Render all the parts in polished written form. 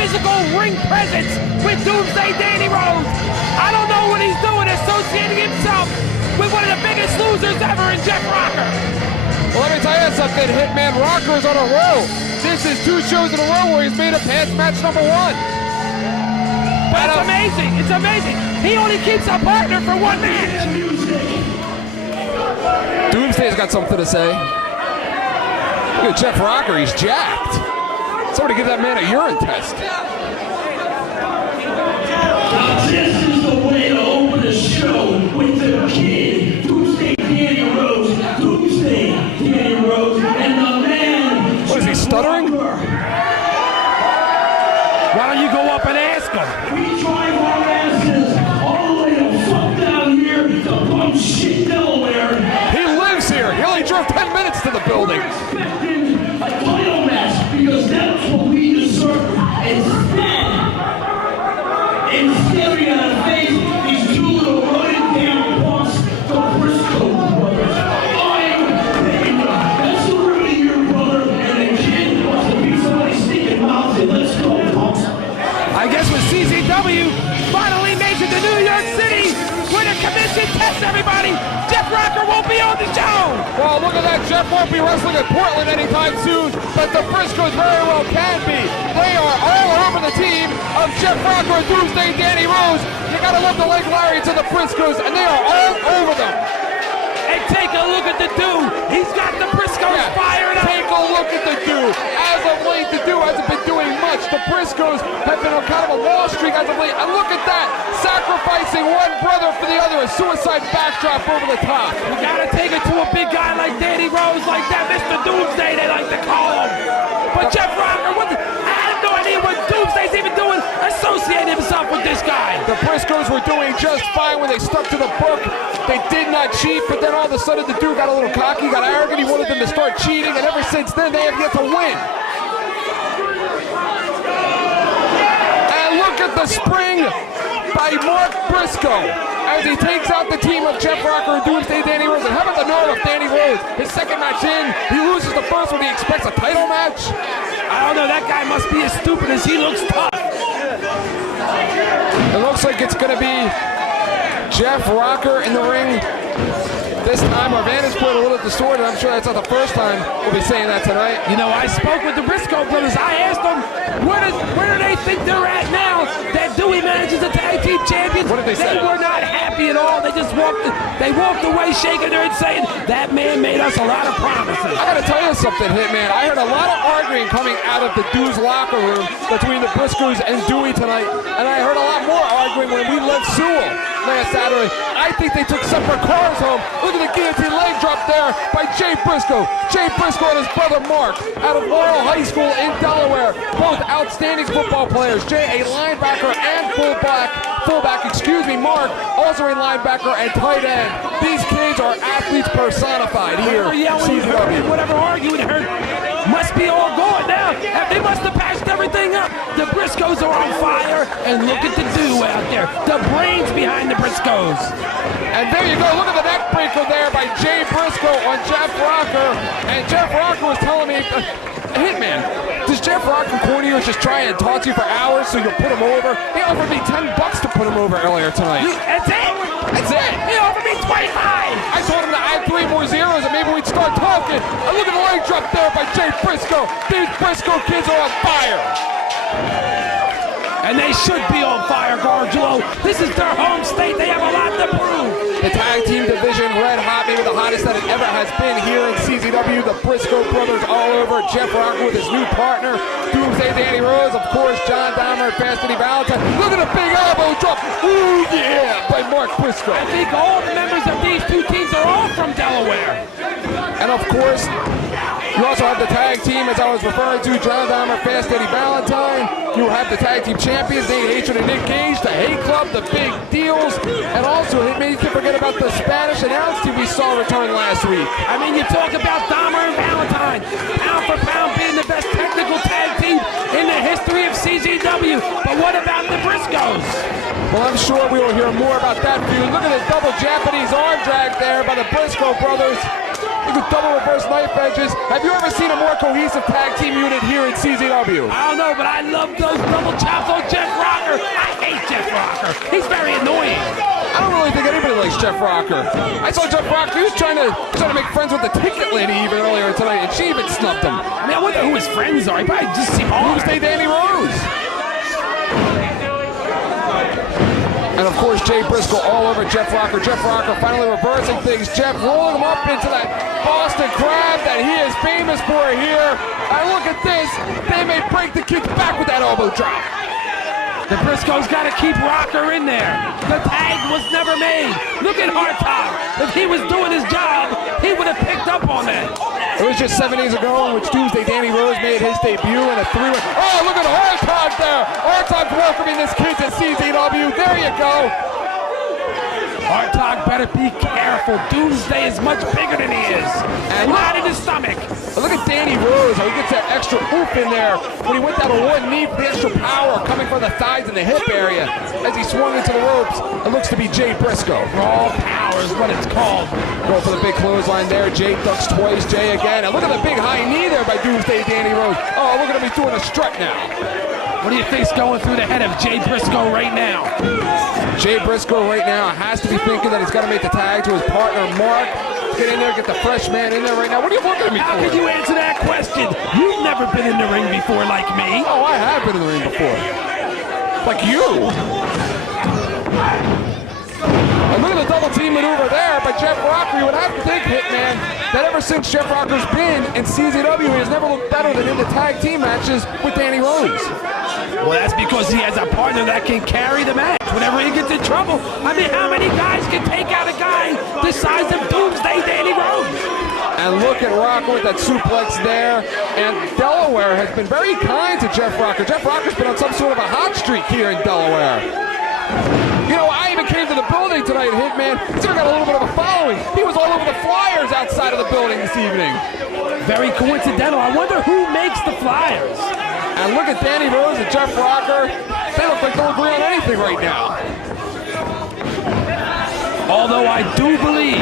physical ring presence with Doomsday Danny Rose. I don't know what he's doing, associating himself with one of the biggest losers ever in Jeff Rocker. Well, let me tell you something, Hitman. Rocker is on a roll. This is 2 shows in a row where he's made it past match number 1. But it's amazing. It's amazing. He only keeps a partner for 1 match. Doomsday's got something to say. Look at Jeff Rocker. He's jacked. Somebody give that man a urine test. This is the way to open a show with the kid, Doomsday Danny Rose. Doomsday Danny Rose and the man. What is he, stuttering? Why don't you go up and ask him? We drive our asses all the way the fuck down here to bum shit Delaware. He lives here. He only drove 10 minutes to the building. We're expecting a title match because that's what we deserve. Instead we gotta face these 2 little running down punks, the Briscoe brothers. That's the root of your brother, and the kid wants to be somebody sneaking mouth and let's go, punks. I guess when CZW finally makes it to New York City, where the commission tests everybody, Jeff Rocker won't be on the show. Well, look at that. Jeff won't be wrestling in Portland anytime soon, but the Briscoes very well can be. They are all over the team of Jeff Rocker and Doomsday Danny Rose. You gotta love the leg lariats of the Briscoes, and they are all over them. And take a look at the dude. He's got the Briscoes fired up. Take a look at the dude. As of late, the dude hasn't been doing much. The Briscoes have been on kind of a loss streak as of late. And look at that. Sacrificing one brother for the other. A suicide backdrop over the top. You gotta take it to a big guy like Danny Rose, like that Mr. Doomsday, they like to call him. But Jeff Rocker, I have no idea what Doomsday's even doing, associating himself with this guy. The Briscoes were doing just fine when they stuck to the book. They did not cheat, but then all of a sudden the dude got a little cocky, got arrogant. He wanted them to start cheating, and ever since then they have yet to win. And look at the spring by Mark Briscoe as he takes out the team of Jeff Rocker and Doomsday Danny Rose. And how about the nerve of Danny Rose? His second match in, he loses the first one. He expects a title match. I don't know, that guy must be as stupid as he looks tough. It looks like it's going to be Jeff Rocker in the ring. This time our vantage point a little distorted. I'm sure that's not the first time we'll be saying that tonight. You know, I spoke with the Briscoe brothers. I asked them, where do they think they're at now that Dewey manages the tag team champions? What did they say? They were not happy at all. They just walked away shaking their head saying, that man made us a lot of promises. I gotta tell you something, Hitman. I heard a lot of arguing coming out of the Dew's locker room between the Briscoes and Dewey tonight, and I heard a lot more arguing when we left Sewell last Saturday. I think they took separate cars home. Look at the guillotine leg drop there by Jay Briscoe. Jay Briscoe and his brother Mark out of Laurel High School in Delaware. Both outstanding football players. Jay, a linebacker and fullback, Mark, also a linebacker and tight end. These kids are athletes personified here. Whatever arguing hurt must be all gone now. They must have patched everything up. The Briscoes are on fire, and look at the Dew out there. The brains behind the Briscoes. And there you go. Look at the neck breaker there by Jay Briscoe on Jeff Rocker. And Jeff Rocker was telling me, Hitman, does Jeff Rocker corner you and just try and talk to you for hours so you'll put him over? He offered me $10 to put him over earlier tonight. That's it? That's it. He offered me 25. I told him to add 3 more zeros and maybe we'd start talking. And look at the leg drop there by Jay Briscoe. These Briscoe kids are on fire. And they should be on fire, Gargiulo. This is their home state. They have a lot to prove. The tag team division red hot, maybe the hottest that it ever has been here in CZW. The Briscoe brothers all over. Jeff Rocker with his new partner, Doomsday Danny Rose. Of course, John Dahmer and Fast Eddie Valentine. Look at the big elbow drop. Ooh, yeah, by Mark Briscoe. I think all the members of these 2 teams are all from Delaware. And of course, you also have the tag team, as I was referring to, John Dahmer, Fast Eddie Valentine. You have the tag team champions, Nate Hatred and Nick Gage, the Hate Club, the Big Deals, and also, Hitman, you can't forget about the Spanish announce team we saw return last week. I mean, you talk about Dahmer and Valentine, pound for pound being the best technical tag team in the history of CZW. But what about the Briscoes? Well, I'm sure we will hear more about that feud. Look at the double Japanese arm drag there by the Briscoe brothers. You could double reverse knife edges. Have you ever seen a more cohesive tag team unit here in CZW? I don't know, but I love those double chops on Jeff Rocker. I hate Jeff Rocker. He's very annoying. I don't really think anybody likes Jeff Rocker. I saw Jeff Rocker. He was trying to make friends with the ticket lady even earlier tonight, and she even snubbed him. I mean, I wonder who his friends are. He probably just seemed hard. Doomsday Danny Rose. And of course, Jay Briscoe all over Jeff Rocker. Jeff Rocker finally reversing things. Jeff rolling him up into that Boston Crab that he is famous for here. And look at this. They may break the kick back with that elbow drop. The Briscoe's got to keep Rocker in there. The tag was never made. Look at Hartog. If he was doing his job, he would have picked up on that. It was just 7 days ago in which Doomsday Danny Rose made his debut in a three-way. Oh, look at Hartog there. Hartog's welcoming this kid to CZW. There you go. Hartog better be careful. Doomsday is much bigger than he is. And not in his stomach. Look at Danny Rose, how he gets that extra oomph in there when he went down to one knee for the extra power coming from the thighs and the hip area as he swung into the ropes. It looks to be Jay Briscoe. Raw power is what it's called. Go for the big clothesline there. Jay ducks twice. Jay again. And look at the big high knee there by Doomsday Danny Rose. Oh, look at him. He's doing a strut now. What do you think's going through the head of Jay Briscoe right now? Jay Briscoe right now has to be thinking that he's got to make the tag to his partner, Mark. Get in there, get the fresh man in there right now. What are you looking at me for? How could you answer that question? You've never been in the ring before like me. Oh, I have been in the ring before. Like you. And look at the double team maneuver there by Jeff Rocker. You would have to think, Hitman, that ever since Jeff Rocker's been in CZW, he has never looked better than in the tag team matches with Danny Rose. Well, that's because he has a partner that can carry the match whenever he gets in trouble. I mean, how many guys can take out a guy the size of Doomsday Danny Rose? And look at Rocker with that suplex there. And Delaware has been very kind to Jeff Rocker. Jeff Rocker's been on some sort of a hot streak here in Delaware. You know, I even came to the building tonight, Hitman. He's got a little bit of a following. He was all over the flyers outside of the building this evening. Very coincidental. I wonder who makes the flyers. And look at Danny Rose and Jeff Rocker. They look like they'll agree on anything right now. Although I do believe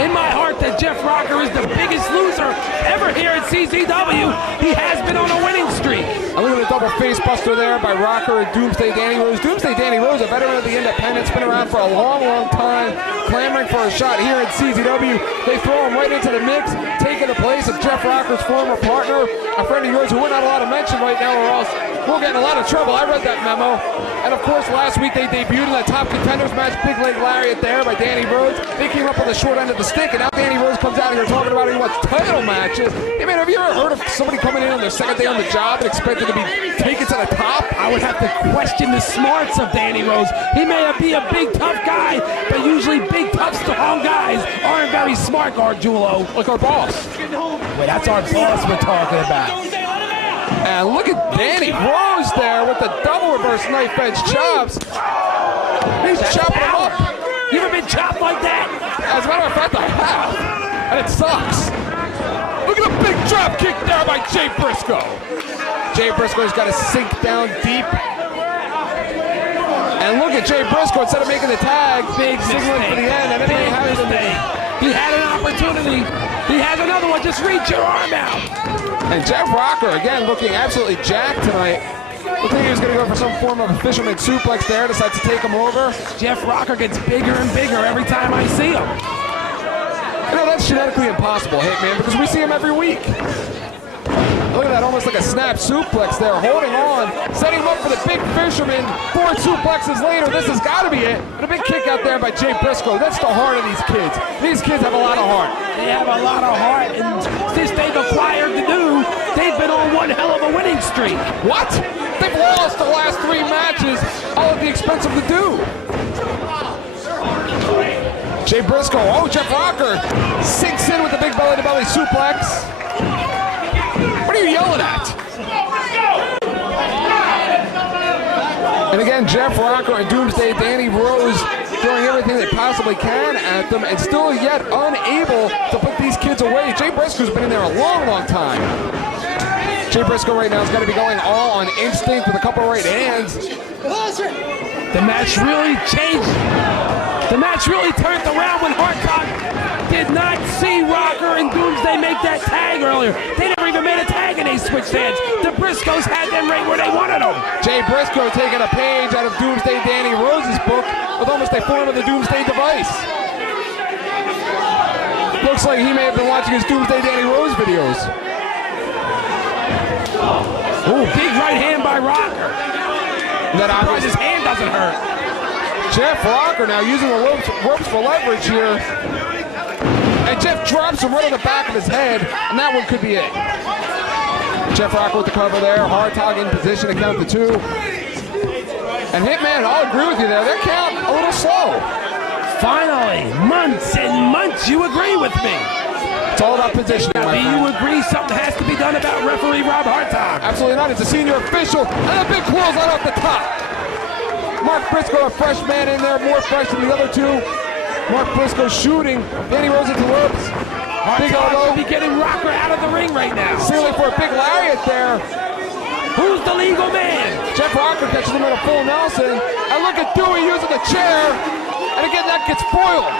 in my heart that Jeff Rocker is the biggest loser ever here at CZW. He has been on a winning streak. And look at the double face buster there by Rocker and Doomsday Danny Rose. Doomsday Danny Rose, a veteran of the independents, been around for a long, long time, clamoring for a shot here at CZW. They throw him right into the mix, taking the place of Jeff Rocker's former partner, a friend of yours who we're not allowed to mention right now or else we'll get in a lot of trouble. I read that memo. And of course, last week they debuted in the Top Contenders match, Big Leg Lariat there by Danny Rose. They came up on the short end of the stick, and now Danny Rose comes out here talking about he wants title matches. Hey man, have you ever heard of somebody coming in on their second day on the job and expected to be taken to the top? I would have to question the smarts of Danny Rose. He may be a big, tough guy, but usually big, tough, strong guys aren't very smart, Gargiulo. Like our boss. Wait, that's our boss we're talking about. And look at Danny Rose there with the double reverse knife edge chops. He's chopping him up. You ever been chopped like that? As a matter of fact, I have. And it sucks. Look at the big drop kick there by Jay Briscoe. Jay Briscoe's got to sink down deep. And look at Jay Briscoe, instead of making the tag, Big signaling for the end, and then he has He had an opportunity. He has another one. Just reach your arm out. And Jeff Rocker, again, looking absolutely jacked tonight. Looked like he was going to go for some form of a fisherman suplex there, decides to take him over. Jeff Rocker gets bigger and bigger every time I see him. You know, that's genetically impossible, Hitman, because we see him every week. Look at that, almost like a snap suplex there, holding on, setting him up for the big fisherman. 4 suplexes later, this has got to be it. And a big kick out there by Jay Briscoe. That's the heart of these kids. These kids have a lot of heart. They have a lot of heart, and since they've acquired the new, they've been on one hell of a winning streak. What? They've lost the last 3 matches, all at the expense of the do. Jay Briscoe, oh, Jeff Rocker sinks in with the big belly-to-belly suplex. What are you yelling at? And again, Jeff Rocker and Doomsday Danny Rose throwing everything they possibly can at them and still yet unable to put these kids away. Jay Briscoe's been in there a long, long time. Jay Briscoe right now is going to be going all on instinct with a couple right hands. The match really changed. The match really turned around when Hartog did not see Rocker and break that tag earlier. They never even made a tag and they switched hands. The Briscoes had them right where they wanted them. Jay Briscoe taking a page out of Doomsday Danny Rose's book with almost a form of the Doomsday device. Looks like he may have been watching his Doomsday Danny Rose videos. Ooh, big right hand by Rocker. That Surprised his hand doesn't hurt. Jeff Rocker now using the ropes for leverage here. And Jeff drops him right on the back of his head, and that one could be it. Jeff Rocker with the cover there. Hard Tog in position to count the 2. And Hitman, I'll agree with you there. That count a little slow. Finally, months and months, you agree with me. It's all about positioning, Now, my do friend. you agree something has to be done about referee Rob Hartog? Absolutely not. It's a senior official, and a big clothesline off the top. Mark Briscoe, a fresh man in there, more fresh than the other 2. Mark Briscoe shooting. Danny Rose into the ropes. Big Hartog elbow. should be getting Rocker out of the ring right now. Ceiling for a big lariat there. Who's the legal man? Jeff Rocker catches him at a full Nelson. And look at Dewey using the chair. And again, that gets foiled.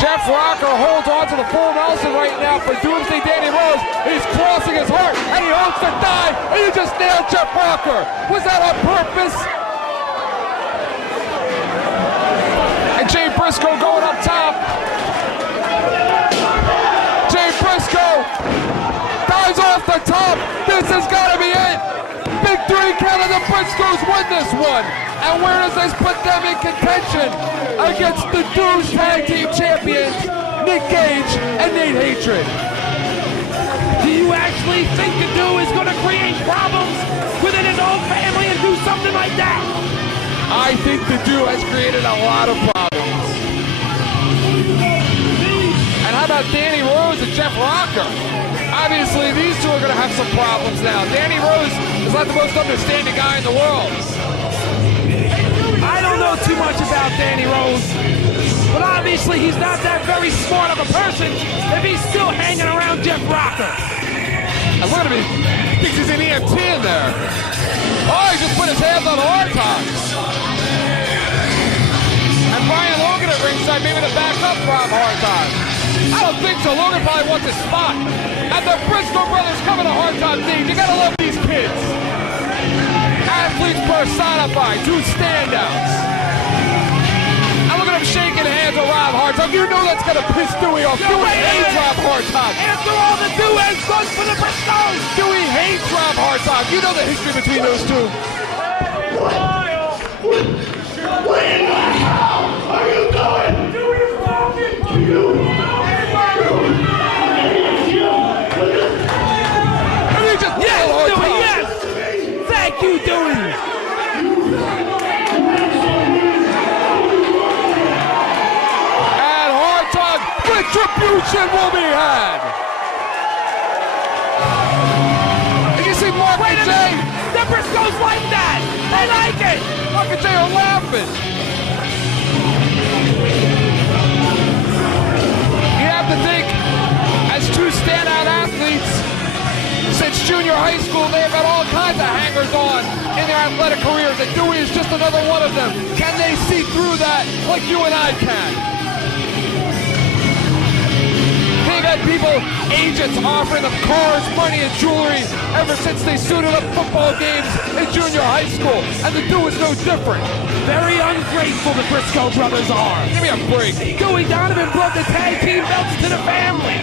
Jeff Rocker holds on to the full Nelson right now for Doomsday Danny Rose. He's crossing his heart, and he hopes to die, and you just nailed Jeff Rocker. Was that on purpose? And Jay Briscoe going up top. Jay Briscoe dives off the top. This has got to be it. Big 3 count, and the Briscoes win this one. And where does this put them in contention against the Doomsday Tag Team Champions, Nick Gage and Nate Hatred? Do you actually think the dude is going to create problems within his own family and do something like that? I think the dude has created a lot of problems. And how about Danny Rose and Jeff Rocker? Obviously, these 2 are going to have some problems now. Danny Rose is not the most understanding guy in the world. I don't know too much about Danny Rose, but obviously he's not that very smart of a person if he's still hanging around Jeff Rocker. And look at him, he thinks he's an EMT in there. Oh, he just put his hands on Hartog. And Brian Logan at ringside, maybe to back up Rob Hartog. I don't think so. Logan probably wants his spot. And the Briscoe brothers coming to Hartog Dean. You gotta love these kids. Athletes personified, 2 standouts. And look at him shaking hands with Rob Hartog. You know that's gonna piss Dewey off. Dewey hates Rob Hartog. After all, the duet's good for the Briscoes. Dewey hates Rob Hartog. You know the history between those 2. What in the hell are you doing? Dewey's talking to you. And he just Yes, nailed Dewey, Hartog. yes. Thank you, Dewey. And Hartog, retribution will be had. And you see Mark Wait and a Jay. minute. The Briscoes like that. They like it. Mark and Jay are laughing. You have to think, as 2 standout athletes, since junior high school, they have had all kinds of hangers-on in their athletic careers, and Dewey is just another one of them. Can they see through that like you and I can? They've had people, agents, offering them cars, money, and jewelry ever since they suited up football games in junior high school, and the Dewey is no different. Very ungrateful the Briscoe brothers are. Give me a break. Dewey Donovan brought the tag team belts to the family.